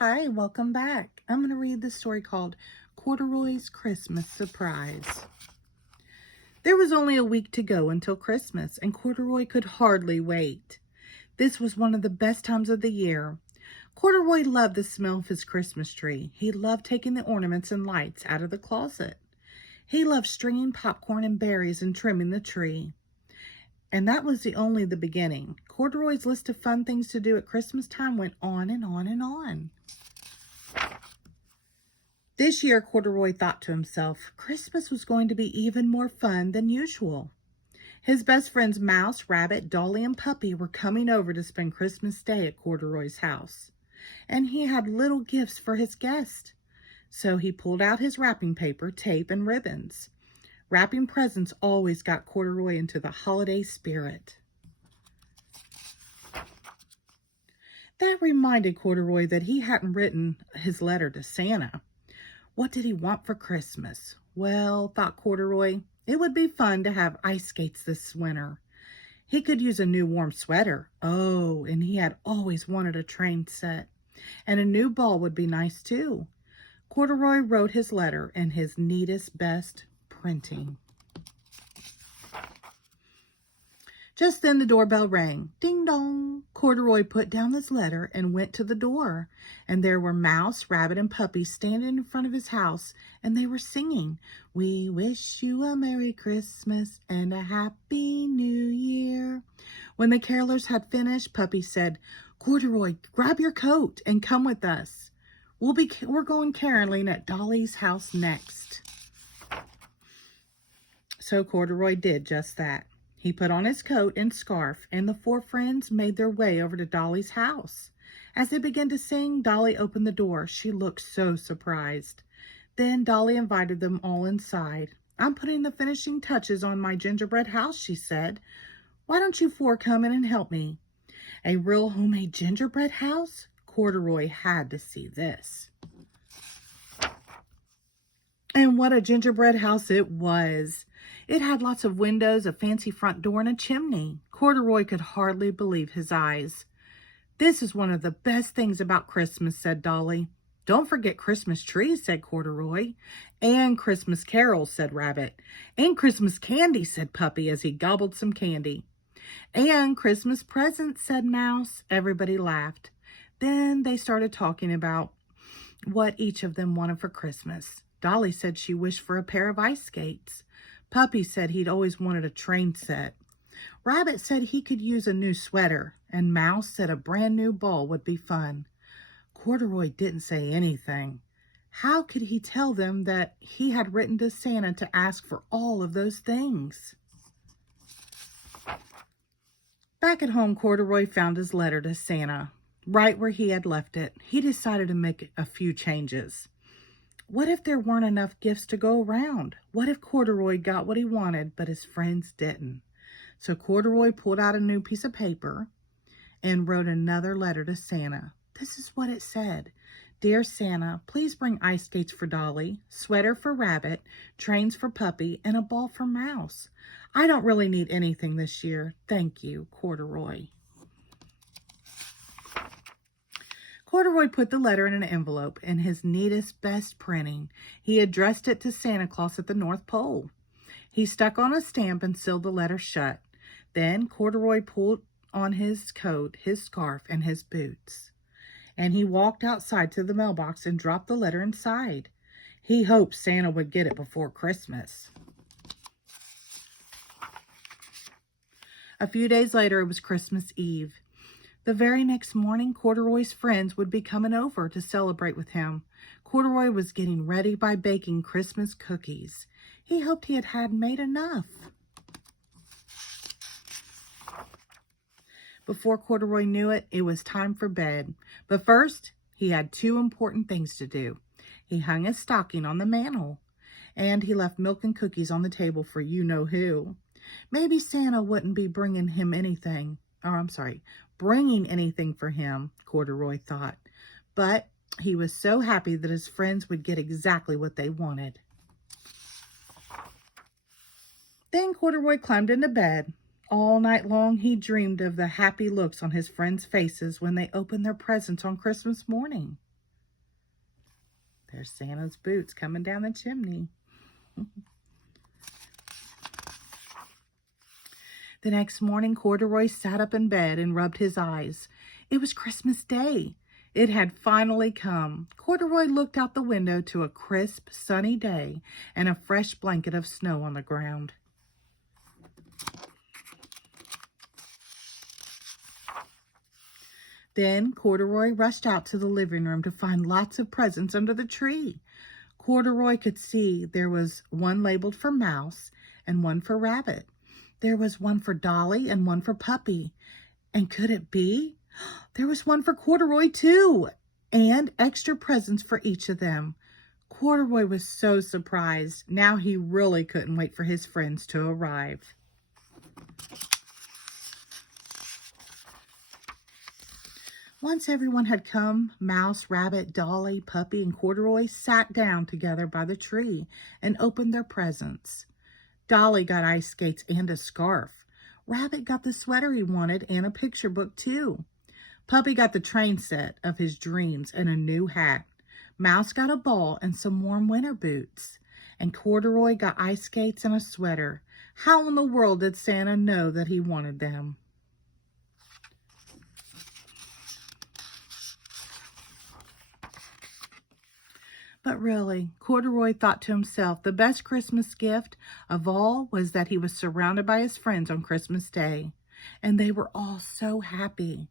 Hi, welcome back. I'm going to read the story called Corduroy's Christmas Surprise. There was only a week to go until Christmas, and Corduroy could hardly wait. This was one of the best times of the year. Corduroy loved the smell of his Christmas tree. He loved taking the ornaments and lights out of the closet. He loved stringing popcorn and berries and trimming the tree. And that was only the beginning. Corduroy's list of fun things to do at Christmas time went on and on and on. This year, Corduroy thought to himself, Christmas was going to be even more fun than usual. His best friends Mouse, Rabbit, Dolly, and Puppy were coming over to spend Christmas Day at Corduroy's house. And he had little gifts for his guests. So he pulled out his wrapping paper, tape, and ribbons. Wrapping presents always got Corduroy into the holiday spirit. That reminded Corduroy that he hadn't written his letter to Santa. What did he want for Christmas? Well, thought Corduroy, it would be fun to have ice skates this winter. He could use a new warm sweater. Oh, and he had always wanted a train set. And a new ball would be nice too. Corduroy wrote his letter in his neatest, best printing. Just then the doorbell rang. Ding dong! Corduroy put down his letter and went to the door. And there were Mouse, Rabbit, and Puppy standing in front of his house, and they were singing, "We wish you a Merry Christmas and a Happy New Year." When the carolers had finished, Puppy said, "Corduroy, grab your coat and come with us. We're going caroling at Dolly's house next." So Corduroy did just that. He put on his coat and scarf, and the four friends made their way over to Dolly's house. As they began to sing, Dolly opened the door. She looked so surprised. Then Dolly invited them all inside. "I'm putting the finishing touches on my gingerbread house," she said. "Why don't you four come in and help me?" A real homemade gingerbread house? Corduroy had to see this. And what a gingerbread house it was. It had lots of windows, a fancy front door, and a chimney. Corduroy could hardly believe his eyes. "This is one of the best things about Christmas," said Dolly. "Don't forget Christmas trees," said Corduroy. "And Christmas carols," said Rabbit. "And Christmas candy," said Puppy as he gobbled some candy. "And Christmas presents," said Mouse. Everybody laughed. Then they started talking about what each of them wanted for Christmas. Dolly said she wished for a pair of ice skates. Puppy said he'd always wanted a train set. Rabbit said he could use a new sweater, and Mouse said a brand new ball would be fun. Corduroy didn't say anything. How could he tell them that he had written to Santa to ask for all of those things? Back at home, Corduroy found his letter to Santa. Right where he had left it, he decided to make a few changes. What if there weren't enough gifts to go around? What if Corduroy got what he wanted, but his friends didn't? So Corduroy pulled out a new piece of paper and wrote another letter to Santa. This is what it said. "Dear Santa, please bring ice skates for Dolly, sweater for Rabbit, trains for Puppy, and a ball for Mouse. I don't really need anything this year. Thank you, Corduroy." Corduroy put the letter in an envelope in his neatest, best printing. He addressed it to Santa Claus at the North Pole. He stuck on a stamp and sealed the letter shut. Then Corduroy pulled on his coat, his scarf, and his boots. And he walked outside to the mailbox and dropped the letter inside. He hoped Santa would get it before Christmas. A few days later, it was Christmas Eve. The very next morning, Corduroy's friends would be coming over to celebrate with him. Corduroy was getting ready by baking Christmas cookies. He hoped he had made enough. Before Corduroy knew it, it was time for bed. But first, he had two important things to do. He hung his stocking on the mantle, and he left milk and cookies on the table for you-know-who. Maybe Santa wouldn't be bringing anything for him, Corduroy thought. But he was so happy that his friends would get exactly what they wanted. Then Corduroy climbed into bed. All night long he dreamed of the happy looks on his friends' faces when they opened their presents on Christmas morning. There's Santa's boots coming down the chimney. The next morning, Corduroy sat up in bed and rubbed his eyes. It was Christmas Day. It had finally come. Corduroy looked out the window to a crisp, sunny day and a fresh blanket of snow on the ground. Then Corduroy rushed out to the living room to find lots of presents under the tree. Corduroy could see there was one labeled for Mouse and one for Rabbit. There was one for Dolly and one for Puppy. And could it be? There was one for Corduroy too, and extra presents for each of them. Corduroy was so surprised. Now he really couldn't wait for his friends to arrive. Once everyone had come, Mouse, Rabbit, Dolly, Puppy, and Corduroy sat down together by the tree and opened their presents. Dolly got ice skates and a scarf. Rabbit got the sweater he wanted and a picture book too. Puppy got the train set of his dreams and a new hat. Mouse got a ball and some warm winter boots. And Corduroy got ice skates and a sweater. How in the world did Santa know that he wanted them? But really, Corduroy thought to himself the best Christmas gift of all was that he was surrounded by his friends on Christmas Day. And they were all so happy.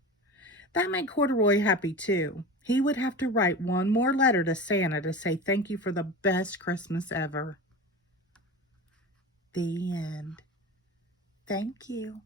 That made Corduroy happy too. He would have to write one more letter to Santa to say thank you for the best Christmas ever. The end. Thank you.